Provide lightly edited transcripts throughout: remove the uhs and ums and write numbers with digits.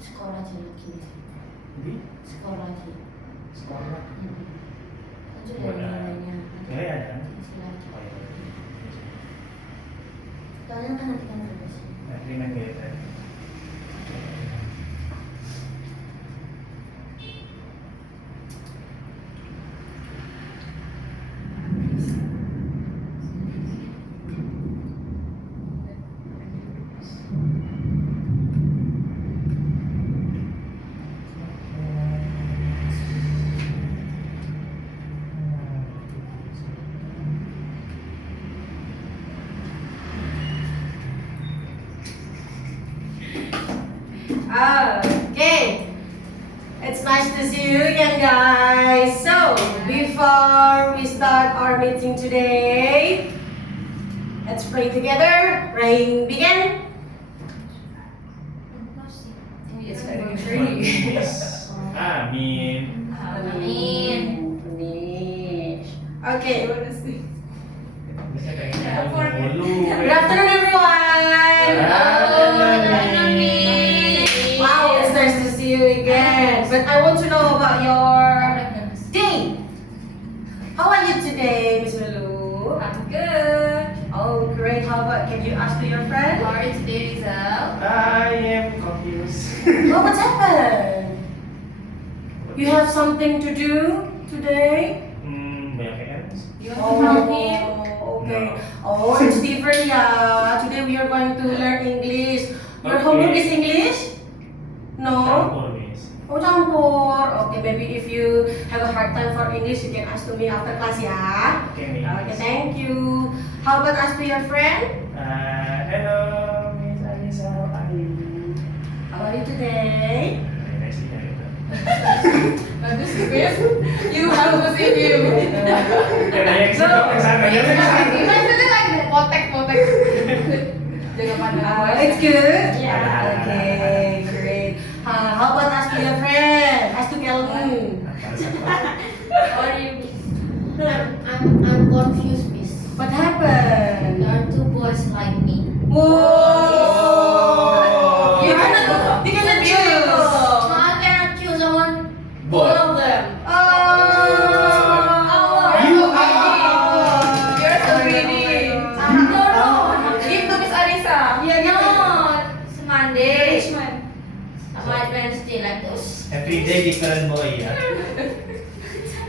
sekolah lagi. Di Sekolah lagi. sekolah. Lanjut Oh, ya ada. nilainya. Ya, ada. Isi lagi. Oh, iya. Soalnya kan nanti kan terus. Nah, ini main gitu. Okay, it's nice to see you again, guys. So, before we start our meeting today, let's pray together. Praying begin. It's very free. Amin. Amin. Finish. Okay. Bisa kayak mulu. Good afternoon, everyone. Wow, it's nice to see you again. But I want to know about your day. How are you today, Miss Lulu? I'm good. Oh, great. How about, can you ask to your friend? How are you today, Rizal? I am confused. Oh, what's happened? You have something to do today? Banyak PR. You want to help him? Okay. No. Oh, it's different, yeah. Today we are going to learn English. Your Okay. homework is English? No? Campur, Miss. Oh, campur. Okay, maybe if you have a hard time for English, you can ask to me after class, ya. Oke, Miss. Okay, thank you. How about ask to your friend? Hello, Miss Anissa, how are you? How are you today? Nice to meet you. Bagus juga ya. You bagus ini. Yang sana, Maksudnya lagi potek. Jaga pandangan. It's good? Yeah. Okay, great. How about ask to your friend? Ask to Kelvin. How are you? I'm confused, Miss. What happened? There are two boys like me. Whoa! You cannot choose. No, I cannot choose someone. Boy. All of them. Oh, You You're so greedy. No. Give to Miss Arisa. Yeah, No. It's Monday. My Wednesday like those. Every day different boy ya.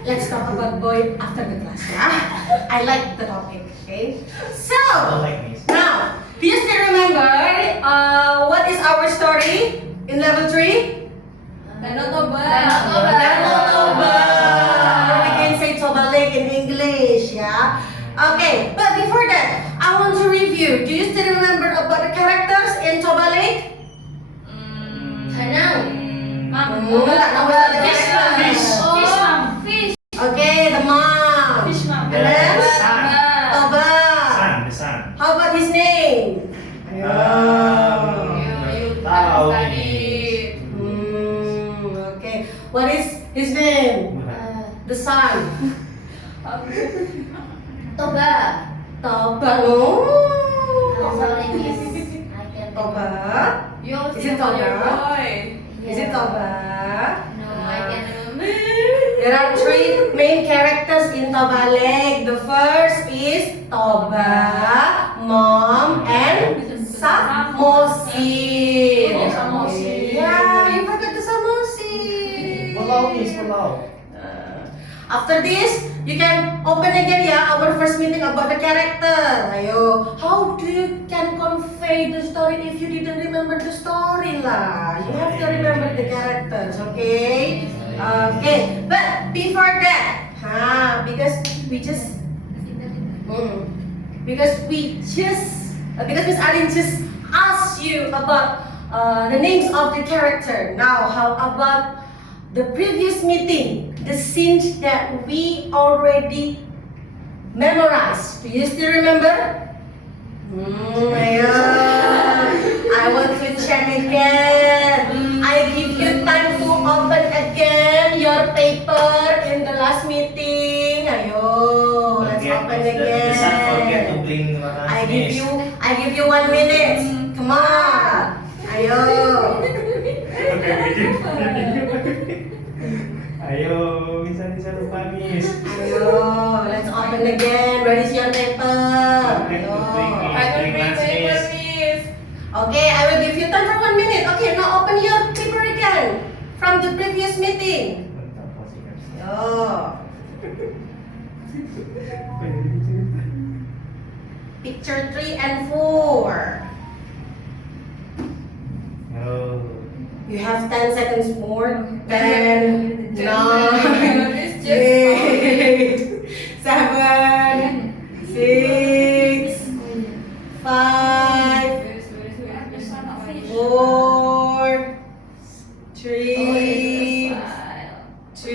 Let's talk about boy after the class, yeah? I like the topic, okay? So, Don't like this. now, do you still remember what is our story in level 3? Danau Toba. Danau Toba. We can say Toba Lake in English, yeah? Okay, but before that, I want to review. Do you still remember about the characters in Toba Lake? I know. Nggak tahu about the Fish mom. characters. Fish mom. Fish. Okay, the mom. Fish mom. And then? Sun. Toba. Sun, the sun. How about his name? You Tahu study. Okay. What is his name? The son. Toba. Toba. Oh. Sorry, Miss. I can Toba. You also Is it call your Toba? boy. Is it Toba? No, I can remember. There are 3 main characters in Toba Lake. The first is Toba, Mom, and Samosin. Oh, Samosin. Yeah, you forgot the Samosin. Pulau, Miss, pulau. After this, you can open again ya our first meeting about the character. Ayo, how do you can convey the story if you didn't remember the story lah? You have to remember the characters, okay? Okay, but before that, because Miss Arin just asked you about the names of the character. Now, how about the previous meeting, the scenes that we already memorized? Do you still remember? Ayo. I want to check again. I give you time to open again your paper in the last meeting. Ayo, let's open The sun forget to again. bring makan. I give you 1 minute. Come on. Ayo. Miss. Ayo, let's open again. Where is your paper? Bring, Ayo. bring, bring. I don't read paper, Miss. miss. Okay, I will give you time for 1 minute. Okay, now open your paper again from the previous meeting. Yo. Picture 3 and 4. Oh. You have 10 seconds more. 10, 9, It's just 8, 7, 6, 5, 4, 3, 2,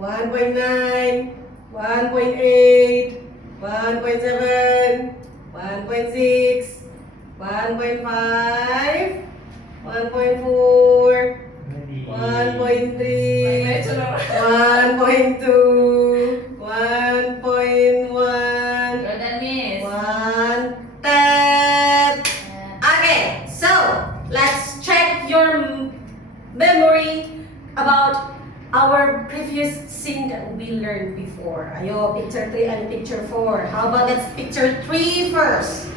1.9, 1.8, 1.7, 1.6, 1.5, 1.4, Ready. 1.3, Bachelor. 1.2, 1.1, Jordan, miss. 1, 10. Okay, so let's check your memory about our previous scene that we learned before. Ayo, picture 3 and picture 4. How about let's picture 3 first.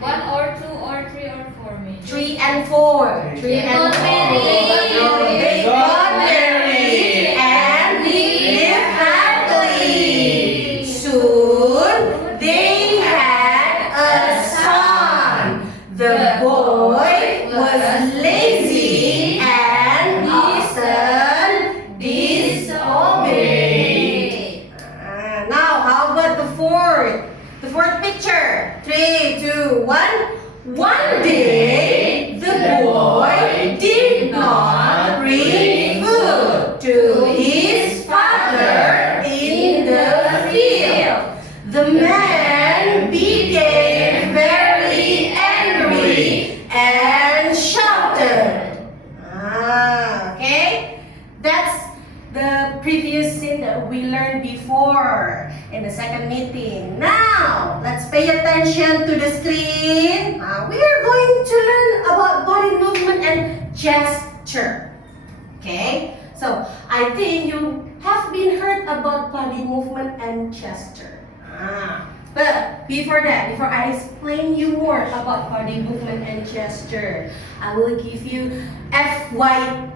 1 or 2 or 3 or 4, miss. 3 and 4. 3 They and 4. got married. They got married and lived happily. Soon they had a son. The boy was lazy and often disobeyed. Now, how about the fourth? The fourth picture. 3, 2, 1. One day, the boy did not bring food to his father in the field. The man became very angry and shouted. Okay? That's the previous scene that we learned before in the second meeting. Now, let's pay attention to the screen. We are going to learn about body movement and gesture. Okay? So, I think you have been heard about body movement and gesture. But before that, before I explain you more about body movement and gesture, I will give you FYI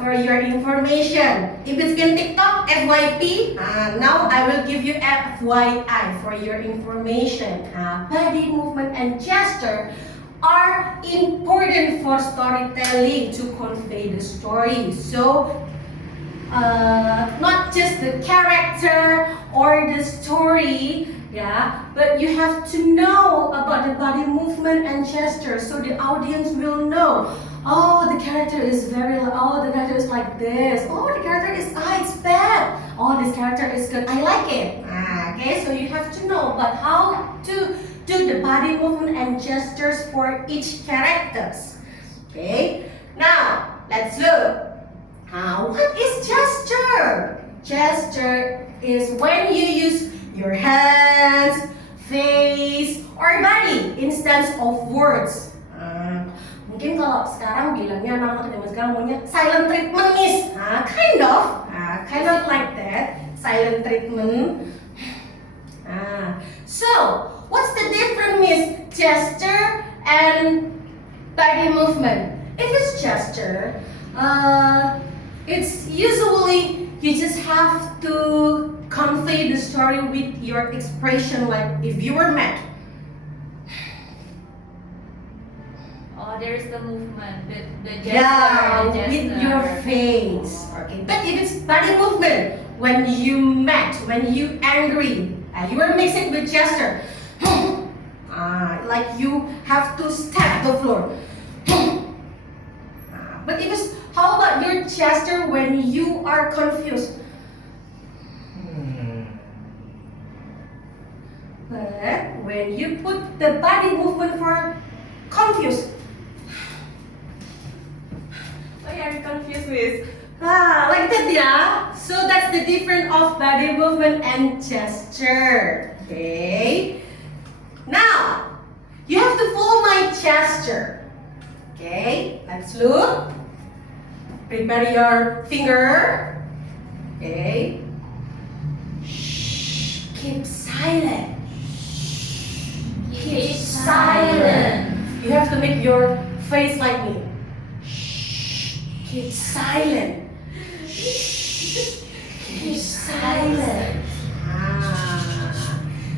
for your information. If it's in TikTok, FYP. Now I will give you FYI for your information. Body movement and gesture are important for storytelling to convey the story. So, not just the character or the story, but you have to know about the body movement and gesture so the audience will know. Oh, the character is the character is like this. Oh, the character is, it's bad. Oh, this character is good. I like it. Okay, so you have to know about how to do the body movement and gestures for each characters. Okay, now let's look. What is gesture? Gesture is when you use your hands, face, or body instead of words. Mungkin kalau sekarang bilangnya anak-anak zaman sekarang maunya silent treatment, miss. Kind of like that, silent treatment. So, what's the difference, miss? Gesture and body movement. If it's gesture, it's usually you just have to convey the story with your expression, like if you were mad. Oh, there's the movement, the gesture, the with gesture. your face. Okay, but if it's body movement, when you mad, when you angry, you will mix it with gesture. Like you have to stamp the floor. But if it's, how about your gesture when you are confused? But when you put the body movement for confused. Why are you confused, miss? Like that, So that's the difference of body movement and gesture. Okay. Now, you have to follow my gesture. Okay, let's look. Prepare your finger. Okay. Shh. Keep silent. Keep silent. You have to make your face like me. Shh. Keep silent. Shh. Keep silent.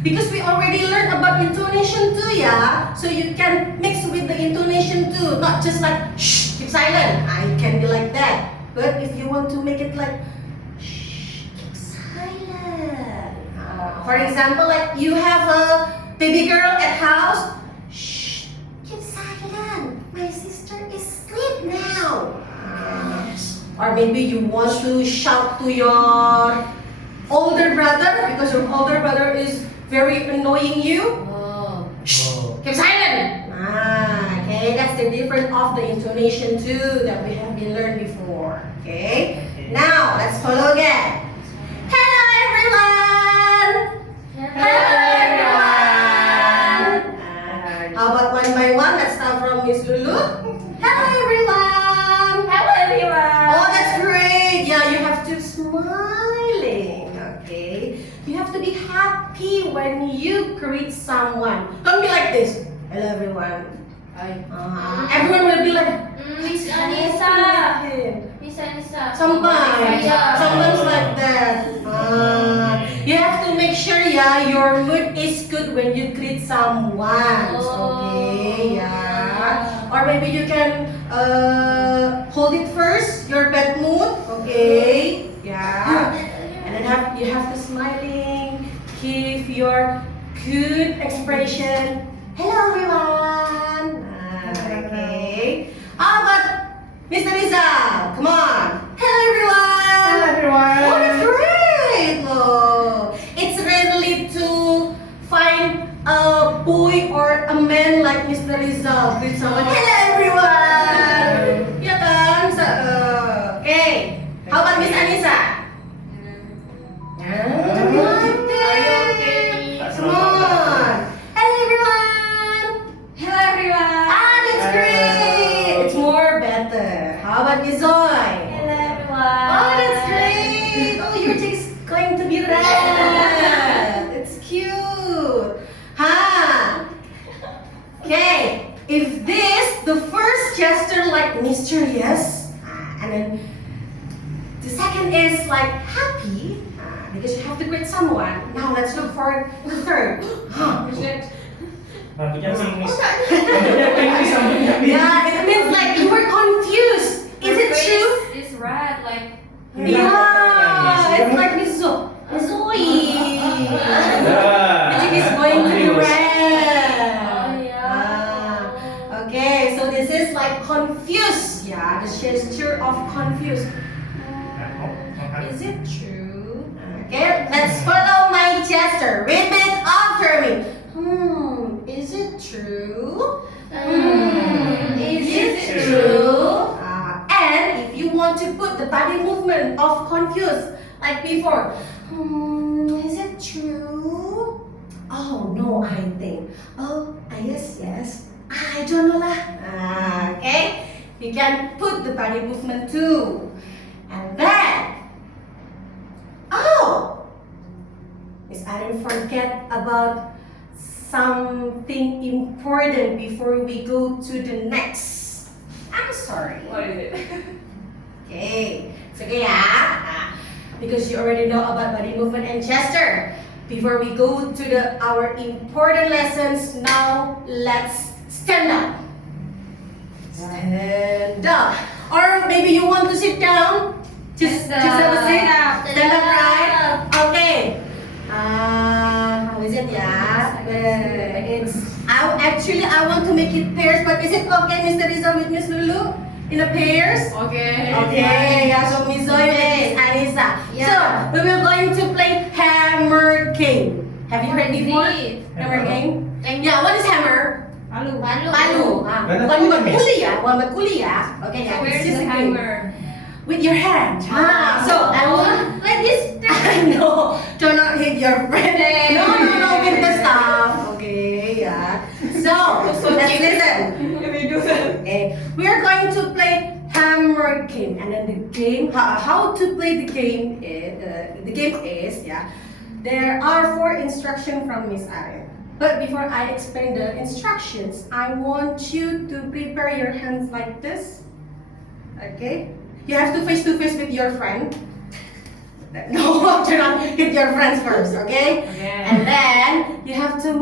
Because we already learned about intonation too, yeah. So you can mix with the intonation too, not just like shh, keep silent. It can be like that. But if you want to make it like shh, keep silent. For example, like you have a baby girl at house. Shh, keep silent. My sister is asleep now. Or maybe you want to shout to your older brother because your older brother is very annoying you. Shh, keep silent. Okay, that's the difference of the intonation too that we have been learned before. Okay, now let's follow again. Hello everyone. Hello everyone. How about one by one? Let's start from Miss Lulu. Hello everyone. Hello everyone. Oh, that's great. Yeah, you have to smiling. Okay, you have to be happy when you greet someone. Don't be like this. Hello everyone. Everyone will be like Miss Anissa. "Hey." Miss Anissa. Sometimes like that. You have to make sure, yeah, your mood is good when you greet someone. Okay, yeah. Or maybe you can hold it first, your bad mood. Okay, yeah. And then you have to smiling, give your good expression. Hello everyone. Okay. How about Mr. Rizal? Come on. Hello everyone. Hello everyone. Oh, that's great. Oh, it's rarely to find a boy or a man like Mr. Rizal with someone. Hello everyone. Ya kan? Okay. How about Miss Anissa? Don't be like that. Come on. Hello everyone. Hello everyone. That's great. It's more better. How about Miss Zoe? Hello everyone. Oh, that's great. Oh, your cheeks going to be red. It's cute. Okay. If this, the first gesture like mysterious, and then the second is like happy, because you have to greet someone. Now let's look for the third. Rambutnya pingis. Rambutnya pingis, rambutnya pingis. Yeah, it means like you were confused. Is it true? It's red like. Yeah, it's like Miss Zoe. The cheek is going to be red. Okay, so this is like confused. Yeah, the gesture of confused. Is it true? Okay, let's follow my gesture. Repeat after me. Is it true? Is it true? And if you want to put the body movement of confused like before, is it true? Oh no, I think. Oh, yes. I don't know lah. Okay, you can put the body movement too, and then. Oh, Miss Aren forget about something important before we go to the next. I'm sorry. What is it? Okay, it's okay ya. Because you already know about body movement and gesture. Before we go to our important lessons, now let's stand up. Stand up. Or maybe you want to sit down. Just have a seat. Stand up, right? Okay. How is it, yeah? I want to make it pairs, but is it okay, Mr. Rizal with Miss Lulu? In a pairs? Okay. Okay, yeah, so Miss Zoe and Miss Anissa. So, we will going to play hammer game. Have you heard before? Hammer game? Yeah, what is hammer? Palu. Palu. Bukan magkuli ya, bukan magkuli ya. Okay, So where's this is the a game. hammer? With your hand. So I will like this. No, do not hit your friend. No, with the staff. Okay, yeah. So let's listen. Let me do that. Okay, we are going to play hammer game, and then the game, how to play the game is, yeah, there are 4 instructions from Miss Arya. But before I explain the instructions, I want you to prepare your hands like this. Okay? You have to face with your friend. No, do not hit your friends first, okay? And then you have to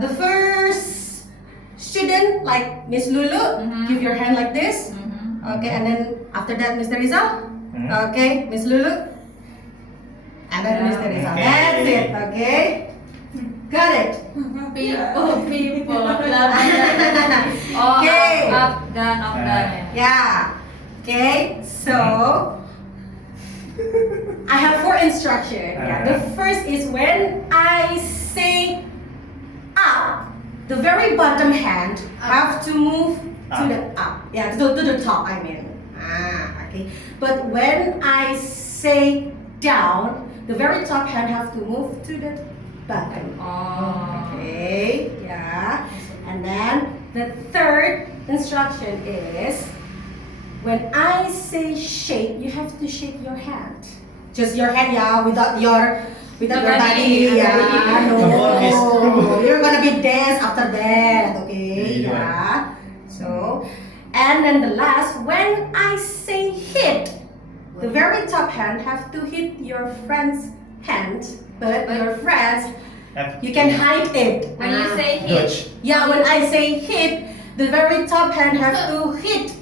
the first student, like Miss Lulu, give your hand like this. Okay, and then after that, Mr. Rizal. Okay, Miss Lulu. And then Mr. Rizal. That's it, okay? Got it? People. Okay. Up, down. Yeah. Okay, so I have 4 instructions. Yeah. The first is when I say up, the very bottom hand have to move to the up. Yeah, to the top, I mean. Okay. But when I say down, the very top hand have to move to the bottom. Okay, yeah. And then the third instruction is when I say shake, you have to shake your hand. Just your hand, yeah, without your body. Yeah, no. You're gonna be dance after that, okay? Yeah. So, and then the last, when I say hit, the very top hand have to hit your friend's hand, but your friends, you can hide it. When you say hit, Dutch. Yeah, when I say hit, the very top hand have to hit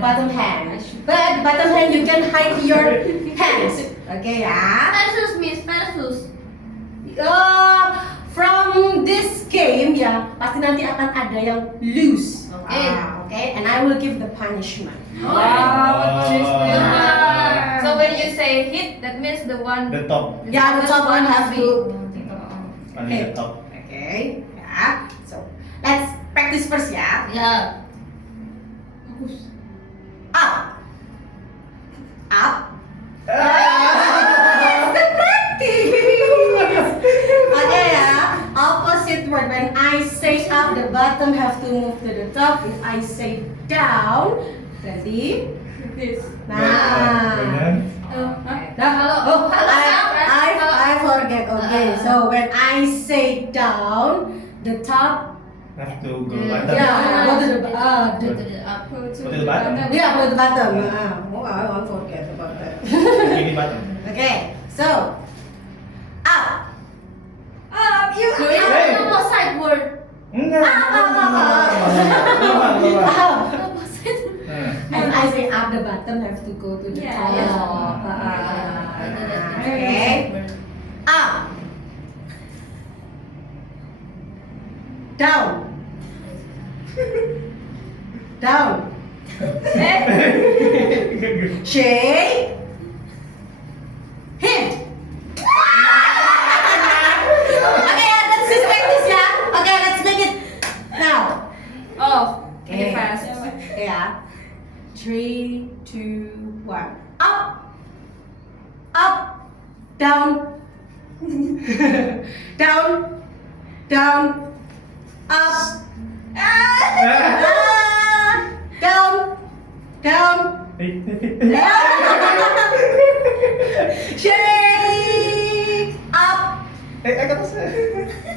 bottom hand. But bottom hand you can hide your hands. Okay, yeah. versus Miss versus. From this game, ya, pasti nanti akan ada yang lose. Okay, and I will give the punishment. Punishment. So when you say hit, that means the one. The top. Yeah, the top one have to. Only the top. Okay, yeah. So let's practice first, ya. Yeah. Up, up. Okay, ya. Opposite word. When I say up, the bottom have to move to the top. If I say down, ready? This. Nah. Oh, I forget. Okay, so when I say down, the top. Have to go bottom. Yeah, go to the Up. Go to the bottom. yeah, go to the bottom. Oh, I won't forget about that. Ini bottom. Okay, so up. Up. You Hey. opposite word. Enggak. Bawah. Opposite. And I say up, the bottom have to go to the Yeah, top. yeah. Okay. Up. Down. Down. Shake. Hit. Okay, let's just practice, yeah. Okay, let's make it now. Oh. Okay. Okay, fast. Yeah. 3, 2, 1. Up. Up. Down. Down. Down. Up. Down. Down. Shake. Up. Ke atas.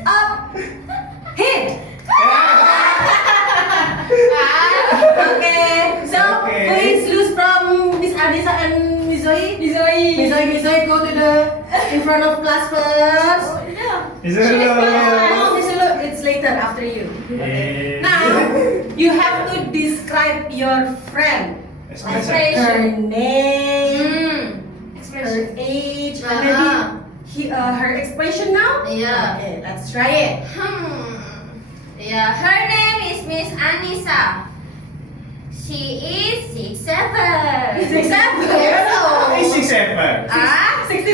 Up. Hit. Okay. So Okay. please lose from Miss Adisa and Miss Zoe. Miss Zoe, go to the in front of class first. Is No, it? Miss Lulu, it's later after you. Okay. Eh. Now you have to describe your friend. Like her name, her age, and maybe her expression now. Yeah. Okay, let's try it. Yeah, her name is Miss Anissa. She is 6'7". 67. Is 6'7". 67.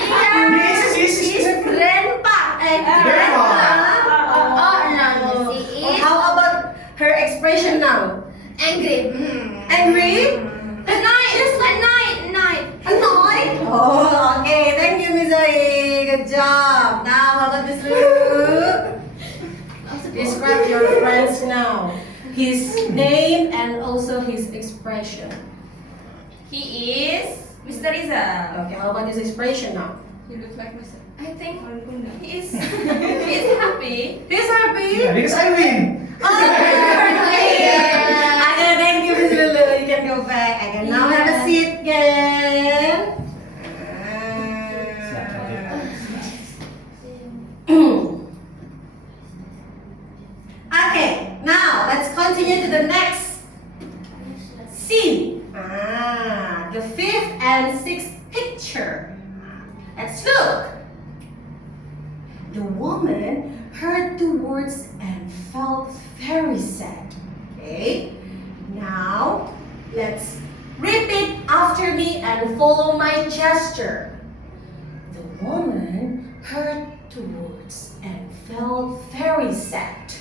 Yeah. She's Grandpa. Grandpa. Oh no, she is How about her expression now? angry. Angry? Annoyed. Annoyed? Oh, okay. Thank you, Miss Zoe. Good job. Now, how about Miss Lulu? Describe your friends now. His name and also his expression? He is Mr. Rizal. Okay, how about this expression now? He looks like Mr. I think he is happy. He's happy. Yeah, because I win. Okay, thank you, Miss Lulu. You can go back. I can now have a seat again. Okay, now let's continue to the next scene. The fifth and sixth picture. Let's look. The woman heard the words and felt very sad. Okay, now let's repeat after me and follow my gesture. The woman heard the words and felt very sad.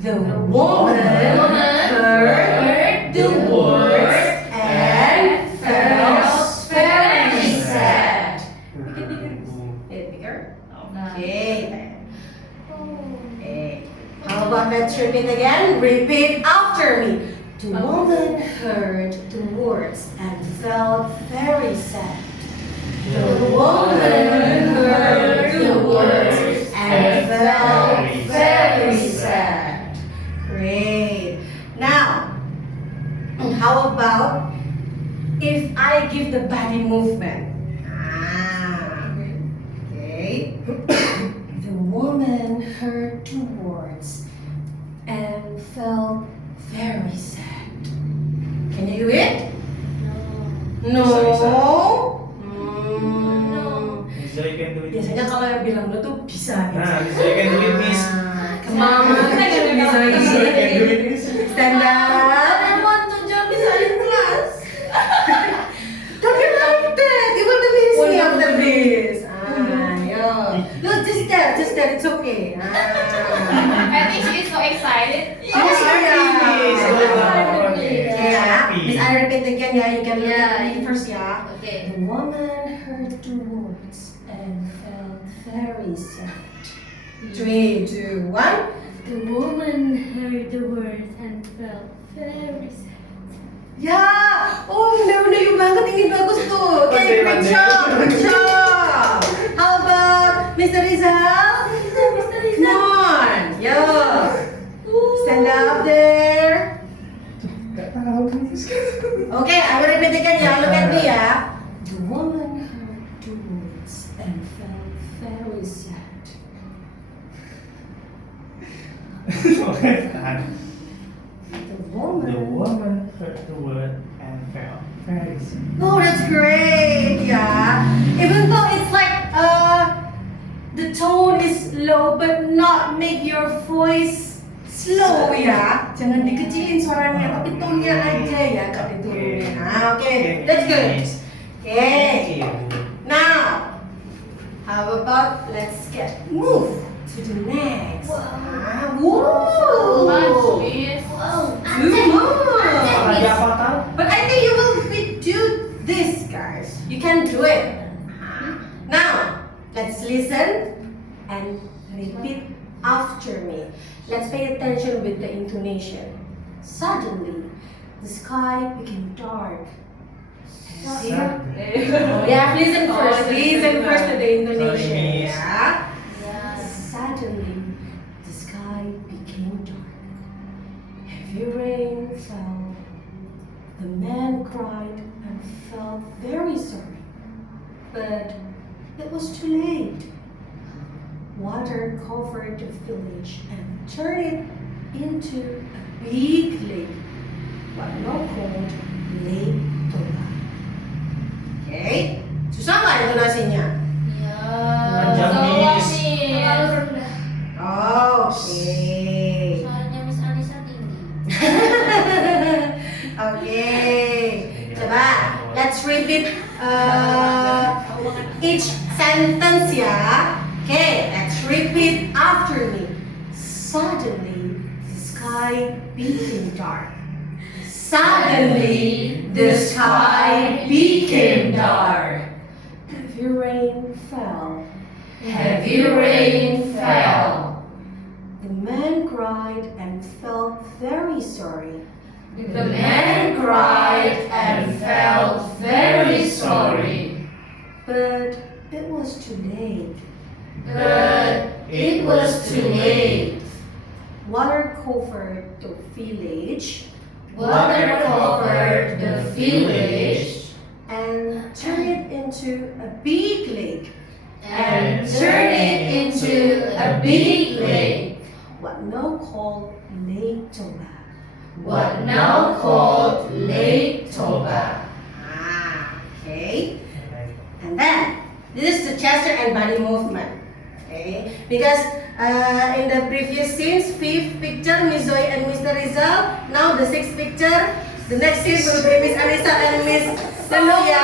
The woman heard the words and felt very sad. Bit bigger? Okay. Okay. How about let's repeat again? Repeat after me. The woman heard the words and felt very sad. The woman heard the words and felt very sad. Great. Now, how about if I give the body movement? Okay. The woman heard the words and felt very sad. Can you do it? No. Bisa, you can do it. Biasanya kalau yang bilang lo tuh bisa. Nah, bisa, you can do it, Miss. Come on, Bisa, you can do it, Miss. stand up. I want to join this in class. Don't be like that. You want to miss me after this. Yo. Look, just there. It's okay. I think she is so excited. She's happy, Miss. Yeah. Happy. Miss, I repeat again. Yeah, you can look at me first. Yeah. Okay. The woman heard the words and felt very sad. 3, 2, 1. The woman heard the words and felt very sad. Ya, oh benar-benar banget, ini bagus tuh. Okay, great job. How about Mr. Rizal? Mr. Rizal. Come on, yo. Stand up there. Gak tahu, Miss. Okay, I will repeat again ya. Look at me ya. The woman heard the words and felt very sad. Okay, tahan. The The woman. woman heard the word and felt very sad. Oh, that's great, yeah. Even though it's like the tone is low, but not make your voice slow ya. Jangan dikecilin suaranya, tapi tone-nya aja ya, gak diturunin. Okay, that's good. Okay. Thank you. Now, how about let's move to the next. Whoa. Much, Miss. Too much. Ada apa tahu? But I think you will do this, guys. You can do it. Now, let's listen and repeat after me. Let's pay attention with the intonation. Suddenly, the sky became dark. Yeah, listen first. Listen first to the intonation. Sorry, miss. Yeah. Suddenly, the sky became dark. Heavy rain fell. The man cried and felt very sorry. But it was too late. Water covered the village and turned it into a big lake, what now called Lake Toba. Okay, susah nggak intonasinya? Ya. Panjang, Miss. Terlalu rendah. Okay. Suaranya Miss Anissa tinggi. Okay. Coba, let's repeat each sentence ya. Okay, let's repeat after me. Suddenly, the sky became dark. Suddenly, the sky became dark. Heavy rain fell. Heavy rain fell. The man cried and felt very sorry. The man cried too late. But it was too late. Water covered the village Water covered the village and turned it into a big lake. and turned it into a big lake, What now called Lake Toba. what now called Lake Toba. Okay. And then this is the gesture and body movement. Okay. Because in the previous scenes, fifth picture, Miss Zoe and Mr. Rizal. Now the sixth picture, the next scene will be Miss Anissa and Miss Senuya.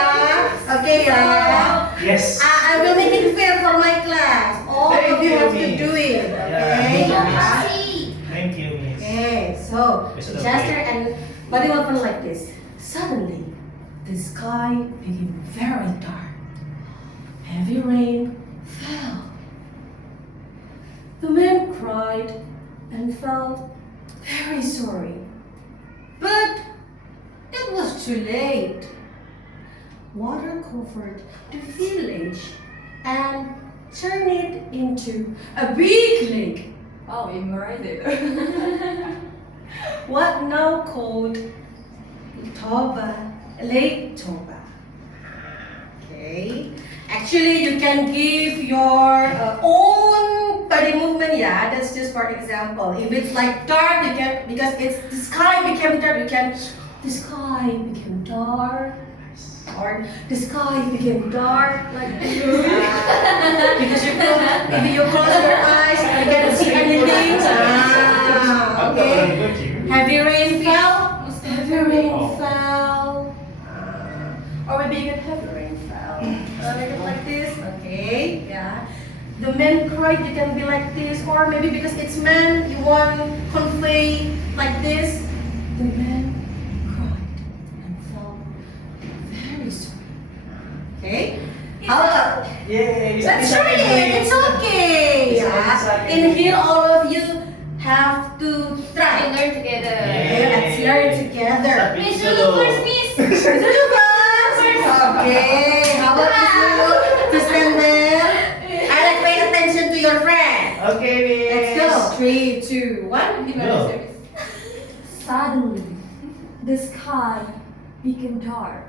Okay, yeah. Yes. I will make it fair for my class. All Thank of you you, have to Miss. do it. Yeah. Okay. Yeah. See. Thank you, Miss. Okay, so It's gesture okay. and body movement like this. Suddenly, the sky became very dark. Heavy rain fell. The man cried and felt very sorry. But it was too late. Water covered the village and turned it into a big lake. Oh, you memorized it. What now called Toba, Lake Toba. Okay. Actually, you can give your own body movement. Yeah, that's just for example. If it's like dark, you can, because it's the sky became dark. You can, the sky became dark, or the sky became dark like this. Because if you close your eyes, you cannot see anything. Okay. Heavy rain fell. Heavy rain Oh. fell. Or maybe you can heavy rain fell. Like this. Okay. Yeah. The man cried. You can be like this, or maybe because it's man, you want convey like this. The man cried and felt very sorry. Okay. How about? Yay! That's right. It's okay. Yeah. In here, all of you have to We try. learn together. Okay, let's learn together. Miss Lulu first, Miss. Okay, how about Miss Lulu? To stand there. And let's pay attention to your friend. Okay, Miss. Let's go. 3, 2, 1. Go. Suddenly, the sky became dark.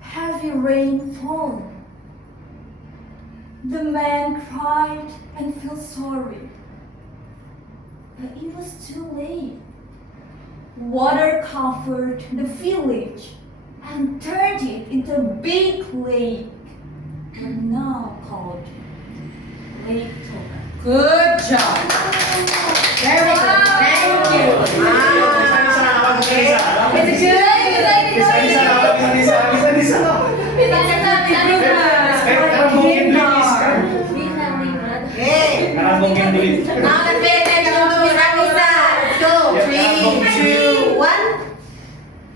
Heavy rain fell. The man cried and felt sorry. But it was too late. Water covered the village and turned it into a big lake, and now called Lake Toba. Good job. Very good. Thank you. Wow. Okay. It's good. Okay. Now let's pay attention to Miss Anissa. Let's go. 3, 2, 1.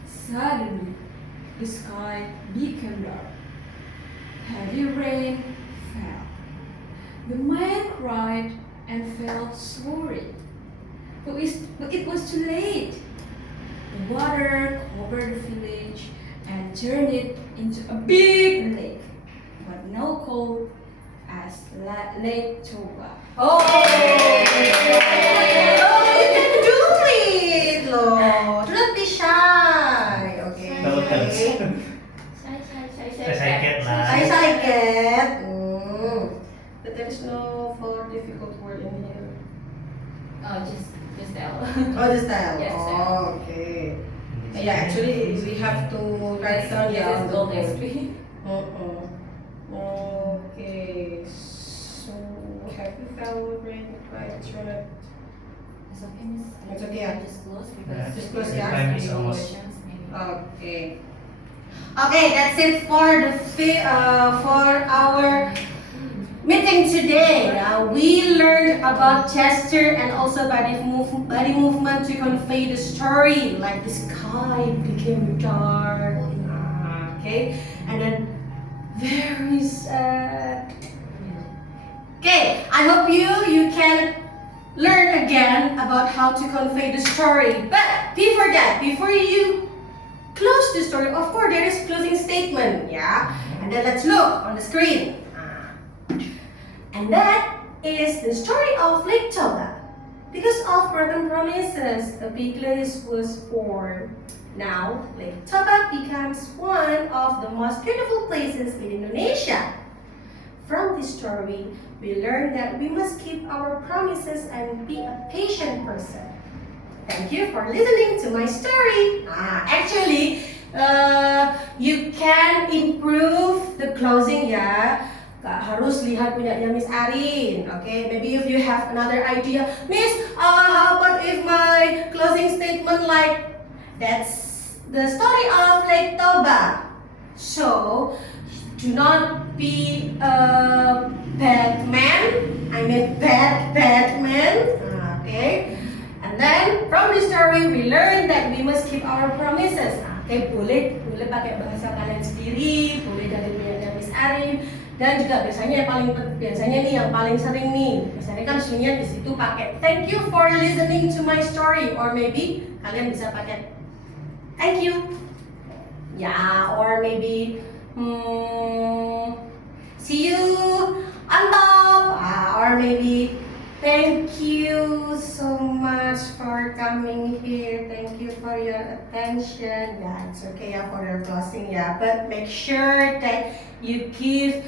Suddenly, the sky became dark. Heavy rain fell. The man cried and felt sorry. But it was too late. The water covered the village and turned it into a big lake, but now called as Lake Toba. Oh, you can do it, Lo. Do not be shy. Okay. I but there is no for difficult word in here. Oh, just tell. Oh, the style. Yes, Oh, okay. Yeah, actually, we have to write down Yes, it's gold the XP. Okay. So, have you found rain right? It's okay, Miss. It's okay, yeah. Just close Yeah. because Just close, The yeah. time is almost. questions maybe. Okay. Okay, that's it for for our meeting today. We learned about gesture and also body movement to convey the story, like the sky became dark. Okay, and then very sad. Okay, I hope you can learn again about how to convey the story. But before that, before you close the story, of course there is closing statement, yeah? And then let's look on the screen. And that is the story of Lake Toba. Because of broken promises, a big lake was formed. Now, Lake Toba becomes one of the most beautiful places in Indonesia. From this story, we learn that we must keep our promises and be a patient person. Thank you for listening to my story. Actually, you can improve the closing ya. Gak harus lihat punyanya Miss Arin. Okay, maybe if you have another idea, Miss, how about if my closing statement like that's the story of Lake Toba. So, do not be a bad man. I mean bad man. Okay. And then from this story we learn that we must keep our promises. Okay, boleh pakai bahasa kalian sendiri, boleh dari punya Miss Arin, dan juga biasanya yang paling sering nih. Biasanya kan seringnya di situ pakai thank you for listening to my story, or maybe kalian bisa pakai thank you. Ya, or maybe see you on top, or maybe thank you so much for coming here. Thank you for your attention. Yeah, it's okay for your closing. Yeah, but make sure that you give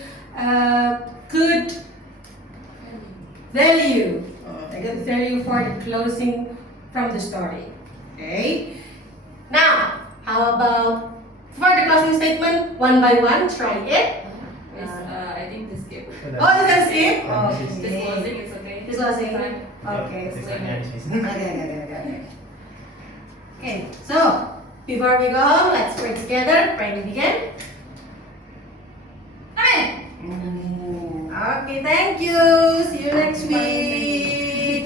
good value. A good value for the closing from the story. Okay. Now, how about for the closing statement, one by one? Try it. I think the skip. Oh, you can skip. Just closing is okay. Just closing. Fine. Okay. Tulisannya di sini. Okay, so before we go home, let's pray together. Pray to begin. Amen. Okay, thank you. See you next week.